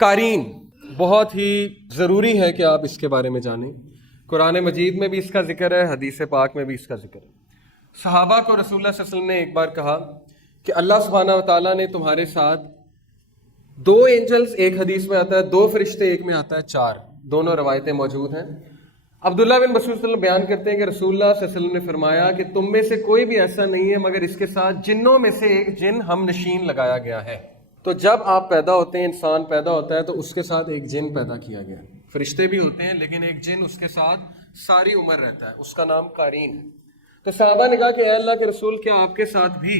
قارین بہت ہی ضروری ہے کہ آپ اس کے بارے میں جانیں. قرآن مجید میں بھی اس کا ذکر ہے، حدیث پاک میں بھی اس کا ذکر ہے. صحابہ کو رسول اللہ صلی اللہ علیہ وسلم نے ایک بار کہا کہ اللہ سبحانہ و تعالیٰ نے تمہارے ساتھ 2 اینجلز، ایک حدیث میں آتا ہے 2 فرشتے، ایک میں آتا ہے 4. دونوں روایتیں موجود ہیں. عبداللہ بن مسعود صلی اللہ علیہ وسلم بیان کرتے ہیں کہ رسول اللہ صلی اللہ علیہ وسلم نے فرمایا کہ تم میں سے کوئی بھی ایسا نہیں ہے مگر اس کے ساتھ جنوں میں سے ایک جن ہم نشین لگایا گیا ہے. تو جب آپ پیدا ہوتے ہیں، انسان پیدا ہوتا ہے تو اس کے ساتھ ایک جن پیدا کیا گیا ہے. فرشتے بھی ہوتے ہیں لیکن ایک جن اس کے ساتھ ساری عمر رہتا ہے، اس کا نام قارین ہے. تو صحابہ نے کہا کہ اے اللہ کے رسول، کیا آپ کے ساتھ بھی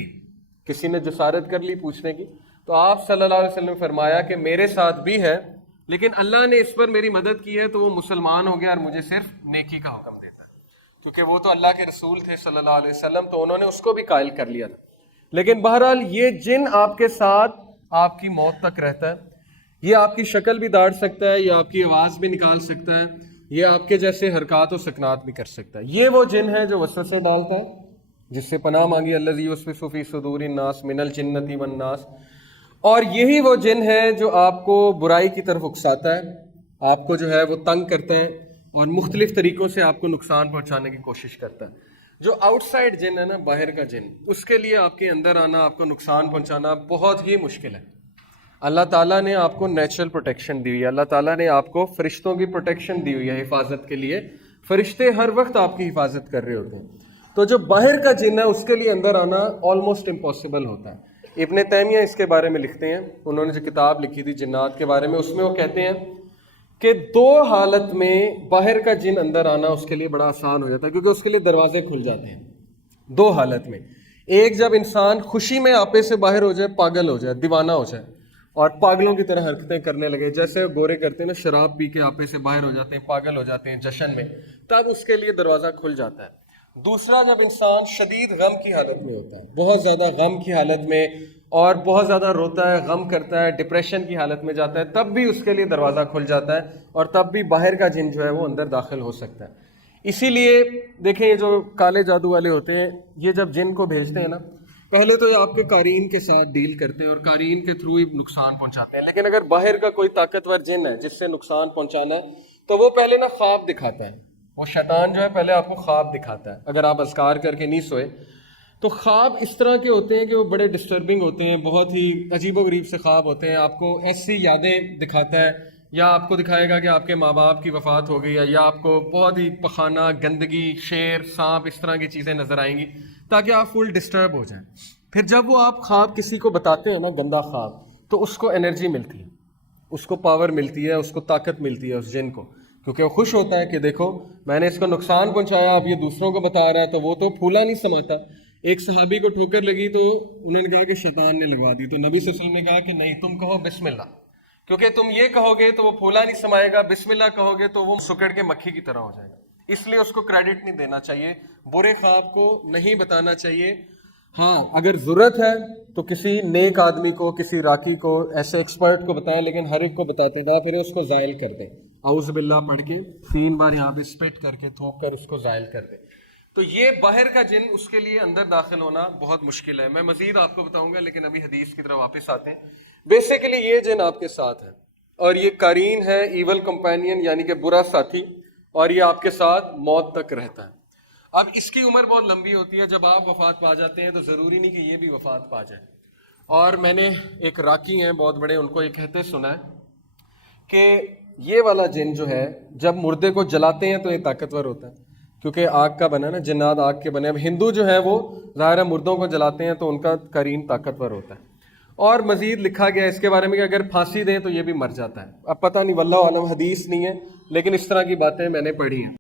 کسی نے جسارت کر لی پوچھنے کی؟ تو آپ صلی اللہ علیہ وسلم نے فرمایا کہ میرے ساتھ بھی ہے، لیکن اللہ نے اس پر میری مدد کی ہے تو وہ مسلمان ہو گیا اور مجھے صرف نیکی کا حکم دیتا ہے. کیونکہ وہ تو اللہ کے رسول تھے صلی اللہ علیہ وسلم، تو انہوں نے اس کو بھی قائل کر لیا تھا. لیکن بہرحال یہ جن آپ کے ساتھ آپ کی موت تک رہتا ہے. یہ آپ کی شکل بھی داڑ سکتا ہے، یہ آپ کی آواز بھی نکال سکتا ہے، یہ آپ کے جیسے حرکات و سکنات بھی کر سکتا ہے. یہ وہ جن ہے جو وسوسہ ڈالتا ہے، جس سے پناہ مانگی الذی یوسوس فی صدور الناس من الجنۃ والناس. اور یہی وہ جن ہے جو آپ کو برائی کی طرف اکساتا ہے، آپ کو جو ہے وہ تنگ کرتا ہے اور مختلف طریقوں سے آپ کو نقصان پہنچانے کی کوشش کرتا ہے. جو آؤٹ سائڈ جن ہے نا، باہر کا جن، اس کے لیے آپ کے اندر آنا، آپ کو نقصان پہنچانا بہت ہی مشکل ہے. اللہ تعالیٰ نے آپ کو نیچرل پروٹیکشن دی ہوئی ہے، اللہ تعالیٰ نے آپ کو فرشتوں کی پروٹیکشن دی ہوئی ہے حفاظت کے لیے. فرشتے ہر وقت آپ کی حفاظت کر رہے ہوتے ہیں. تو جو باہر کا جن ہے اس کے لیے اندر آنا آلموسٹ امپاسبل ہوتا ہے. ابن تیمیہ اس کے بارے میں لکھتے ہیں، انہوں نے جو کتاب لکھی تھی جنات کے بارے میں، اس میں وہ کہتے ہیں کہ 2 حالت میں باہر کا جن اندر آنا اس کے لیے بڑا آسان ہو جاتا ہے، کیونکہ اس کے لیے دروازے کھل جاتے ہیں. 2 حالت میں. ایک، جب انسان خوشی میں آپے سے باہر ہو جائے، پاگل ہو جائے، دیوانہ ہو جائے اور پاگلوں کی طرح حرکتیں کرنے لگے، جیسے گورے کرتے ہیں نا، شراب پی کے آپے سے باہر ہو جاتے ہیں، پاگل ہو جاتے ہیں جشن میں، تب اس کے لیے دروازہ کھل جاتا ہے. دوسرا، جب انسان شدید غم کی حالت میں ہوتا ہے، بہت زیادہ غم کی حالت میں، اور بہت زیادہ روتا ہے، غم کرتا ہے، ڈپریشن کی حالت میں جاتا ہے، تب بھی اس کے لیے دروازہ کھل جاتا ہے اور تب بھی باہر کا جن جو ہے وہ اندر داخل ہو سکتا ہے. اسی لیے دیکھیں، یہ جو کالے جادو والے ہوتے ہیں، یہ جب جن کو بھیجتے ہیں نا، پہلے تو یہ آپ کے قارین کے ساتھ ڈیل کرتے ہیں اور قارین کے تھرو ہی نقصان پہنچاتے ہیں. لیکن اگر باہر کا کوئی طاقتور جن ہے جس سے نقصان پہنچانا ہے، تو وہ پہلے نا خواب دکھاتا ہے. وہ شیطان جو ہے پہلے آپ کو خواب دکھاتا ہے. اگر آپ اذکار کر کے نہیں سوئے تو خواب اس طرح کے ہوتے ہیں کہ وہ بڑے ڈسٹربنگ ہوتے ہیں، بہت ہی عجیب و غریب سے خواب ہوتے ہیں. آپ کو ایسی یادیں دکھاتا ہے، یا آپ کو دکھائے گا کہ آپ کے ماں باپ کی وفات ہو گئی ہے، یا آپ کو بہت ہی پخانہ، گندگی، شیر، سانپ، اس طرح کی چیزیں نظر آئیں گی تاکہ آپ فل ڈسٹرب ہو جائیں. پھر جب وہ آپ خواب کسی کو بتاتے ہیں نا، گندا خواب، تو اس کو انرجی ملتی ہے، اس کو پاور ملتی ہے، اس کو طاقت ملتی ہے اس جن کو، کیونکہ وہ خوش ہوتا ہے کہ دیکھو میں نے اس کو نقصان پہنچایا، اب یہ دوسروں کو بتا رہا ہے. تو وہ تو پھولا نہیں سماتا. ایک صحابی کو ٹھوکر لگی تو انہوں نے کہا کہ شیطان نے لگوا دی. تو نبی صلی اللہ علیہ وسلم نے کہا کہ نہیں، تم کہو بسم اللہ، کیونکہ تم یہ کہو گے تو وہ پھولا نہیں سمائے گا، بسم اللہ کہو گے تو وہ سکڑ کے مکھی کی طرح ہو جائے گا. اس لیے اس کو کریڈٹ نہیں دینا چاہیے، برے خواب کو نہیں بتانا چاہیے. ہاں، اگر ضرورت ہے تو کسی نیک آدمی کو، کسی راکی کو، ایسے ایکسپرٹ کو بتائیں، لیکن ہر ایک کو بتاتے نہ پھر اس کو زائل کر دیں. اعوذ باللہ پڑھ کے 3 بار یہاں پہ اسپٹ کر کے تھوک کر اس کو زائل کر دیں. تو یہ باہر کا جن، اس کے لیے اندر داخل ہونا بہت مشکل ہے. میں مزید آپ کو بتاؤں گا، لیکن ابھی حدیث کی طرف واپس آتے ہیں. بیسیکلی یہ جن آپ کے ساتھ ہے، اور یہ قارین ہے، ایول کمپینین، یعنی کہ برا ساتھی، اور یہ آپ کے ساتھ موت تک رہتا ہے. اب اس کی عمر بہت لمبی ہوتی ہے. جب آپ وفات پا جاتے ہیں تو ضروری نہیں کہ یہ بھی وفات پا جائے. اور میں نے ایک راکی ہیں بہت بڑے، ان کو یہ کہتے سنا ہے کہ یہ والا جن جو ہے جب مردے کو جلاتے ہیں تو یہ طاقتور ہوتا ہے، کیونکہ آگ کا بنا نا، جنات آگ کے بنے. اب ہندو جو ہے وہ ظاہر ہے مردوں کو جلاتے ہیں تو ان کا قرین طاقتور ہوتا ہے. اور مزید لکھا گیا اس کے بارے میں کہ اگر پھانسی دیں تو یہ بھی مر جاتا ہے. اب پتہ نہیں، واللہ عالم، حدیث نہیں ہے، لیکن اس طرح کی باتیں میں نے پڑھی ہیں.